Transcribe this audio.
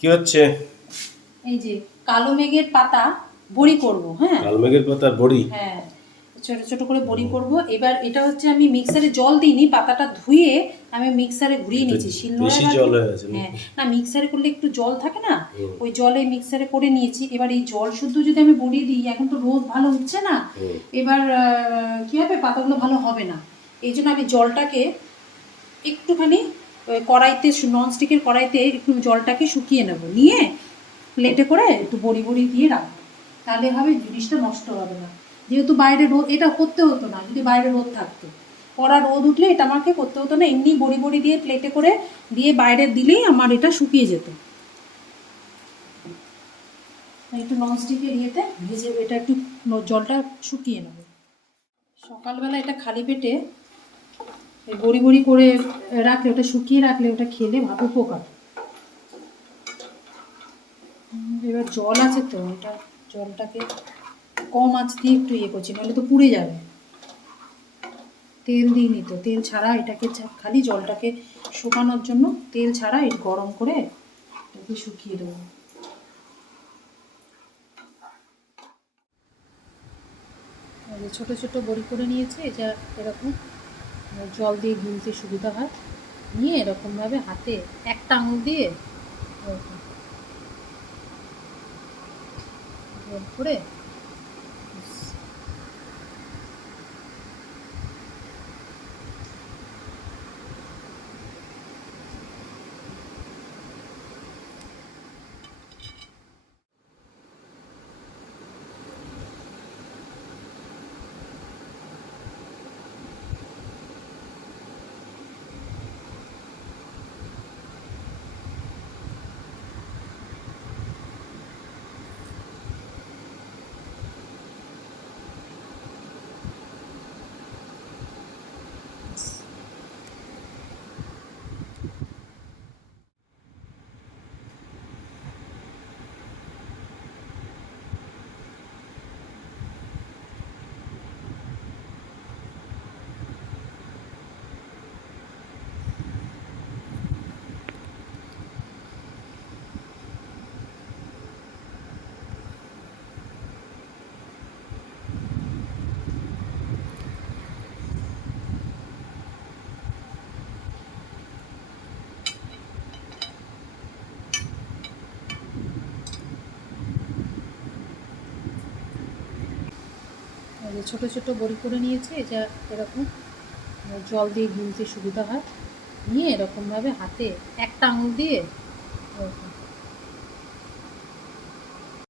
কি হচ্ছে? এই যে কালো মেঘের পাতা বড়ি করব হ্যাঁ? কালমেঘের পাতার বড়ি? হ্যাঁ ছোট ছোট করে বড়ি করব। এবার এটা হচ্ছে আমি মিক্সারে জল দিইনি পাতাটা ধুয়ে আমি মিক্সারে ঘুরিয়ে নিয়েছি শিলনোড়ায় বেশি জল হয়ে হ্যাঁ না মিক্সারে করলে একটু জল থাকে না ওই জলে মিক্সারে করে নিয়েছি। এবার এই জল শুদ্ধ যদি আমি বড়ি দিই এখন তো রোদ ভালো হচ্ছে না। এবার কি হবে? পাতাগুলো ভালো হবে না। এই জন্য আমি জলটাকে একটুখানি কড়াইতে ননস্টিকের কড়াইতে একটু জলটাকে শুকিয়ে নেব। নিয়ে প্লেটে করে একটু বড়ি বড়ি দিয়ে রাখব। তাহলে হবে জিনিসটা নষ্ট হবে না। যেহেতু বাইরে রোদ, এটা করতে হতো না, যদি বাইরে রোদ থাকতো। কড়া রোদ উঠলে এটা আমাকে করতে হতো না, এমনি বড়ি বড়ি দিয়ে প্লেটে করে দিয়ে বাইরে দিলেই আমার এটা শুকিয়ে যেত। একটু ননস্টিকের ইয়েতে ভেজে এটা একটু জলটা শুকিয়ে নেব। সকালবেলা এটা খালি পেটে বড়ি বড়ি করে রাখলে, ওটা শুকিয়ে রাখলে ওটা খেলে উপকার এবার জল আছে তো এটা জলটাকে কম আঁচ দিয়ে একটু ইয়ে করছি, নাহলে তো পুড়ে যাবে। তেল দিইনি তো তেল ছাড়া এটাকে খালি জলটাকে শুকানোর জন্য তেল ছাড়া এই গরম করে এটাকে শুকিয়ে দেবো। ছোটো ছোটো বড়ি করে নিয়েছে, এটা এরকম। জল দিয়ে গুলতে সুবিধা হয়। নিয়ে এরকমভাবে হাতে একটা আঙুল দিয়ে করে যে ছোটো ছোটো বড়ি করে নিয়েছে, এটা এরকম জল দিয়ে গুলতে সুবিধা হয়। নিয়ে এরকমভাবে হাতে একটা আঙুল দিয়ে